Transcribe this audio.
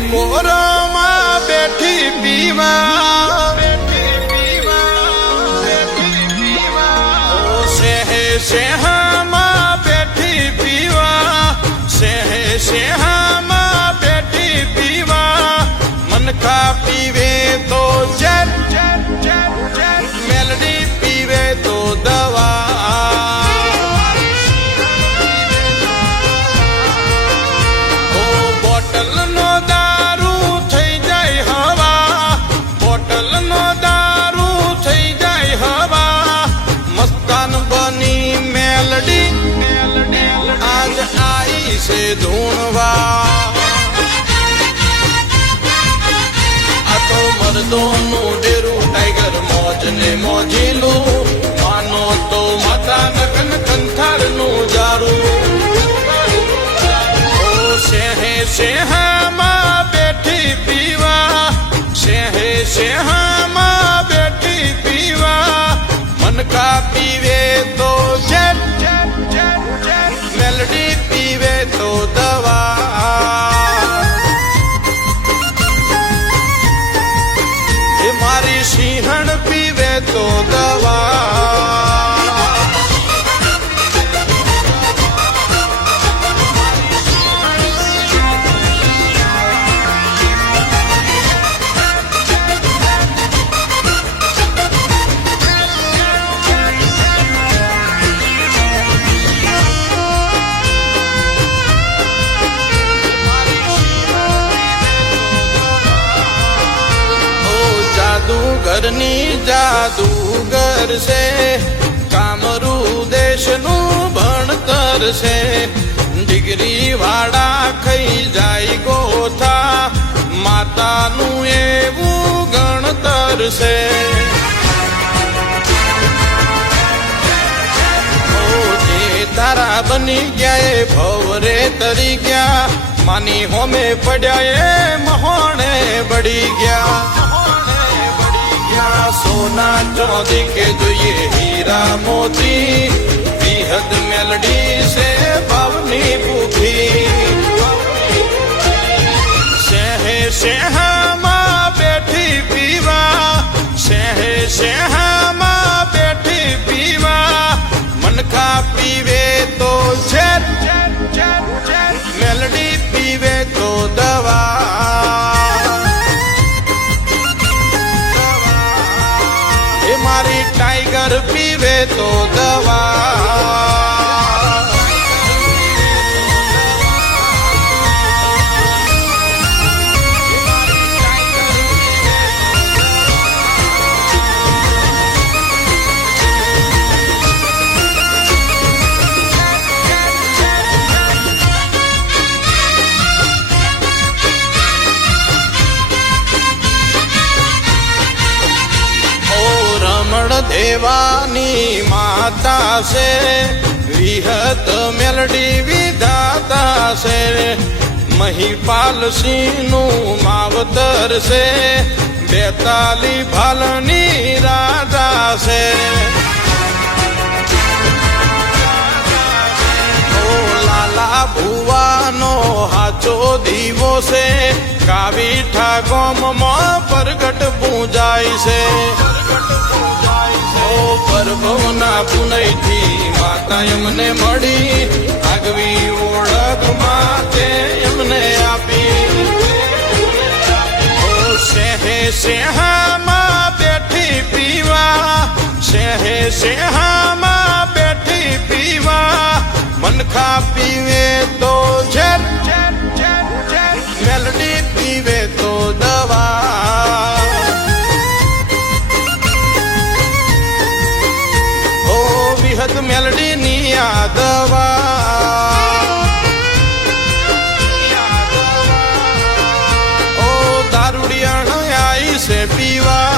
કોરમાં બેઠી પીવા શેહામાં બેઠી પીવા શેહામાં બેઠી પીવા મનખા પીવે તો મેલડી પીવે તો દવા બોટલનો દારૂ થઈ જાય હવા બોટલનો દારૂ થઈ જાય હવા મસ્તાન બની મેલડી આજ આઈ છે ધૂણવા આ તો મર્દોનું ડેરું ટાઈગર મોજ ને મોજીલું માનો તો માતા નગન કંથારનું જારું શેહામાં બેઠી પીવા શેહામાં બેઠી પીવા મનકા પીવે તો મેલડી પીવે તો દવા એ મારી સિંહણ પીવે તો દવા જાદુગરની જાદુગર છે કામરૂ દેશનું ભણતર છે ડિગ્રી વાળા ખાઈ જાય ગોથા માતાનું એવું ગણતર છે તારા બની ગયા એ ભવરે તરી ગયા માની હોમે પડ્યા એ મહોણે બળી ગયા સોના ચાંદી के જોઈએ हीरा मोती વિહદ મેલડી से ભાવની ભૂખી શેહામાં બેઠી પીવા શેહામાં બેઠી પીવા મનખા પીવે તો મેલડી પીવે તો દવા મારી ટાઈગર પીવે તો દવા દેવાની માતા છે વિહત મેલડી વિધાતા છે મહિપાલ સિંહનું માવતર છે 42 ભાલની રાજા છે લાલા ભુવાનો હાચો દીવો છે કાવીઠા ગોમમાં પ્રગટ પૂજાય છે પરભવના પુનયથી માતા એમને મળી આગવી ઓળખ માતે એમને આપી શેહામાં બેઠી પીવા શેહામાં બેઠી પીવા મનખા પીવે તો મેલડી પીવે તો દવા વિહદ મેલડી ની આ દવા ઓ દારૂડિયાણ આઈ છે પીવા